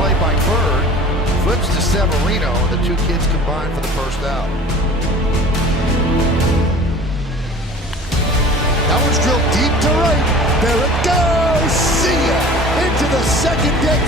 play by Bird. Flips to Severino, and the two kids combine for the first out. That one's drilled deep to right. There it goes. See ya. Into the second deck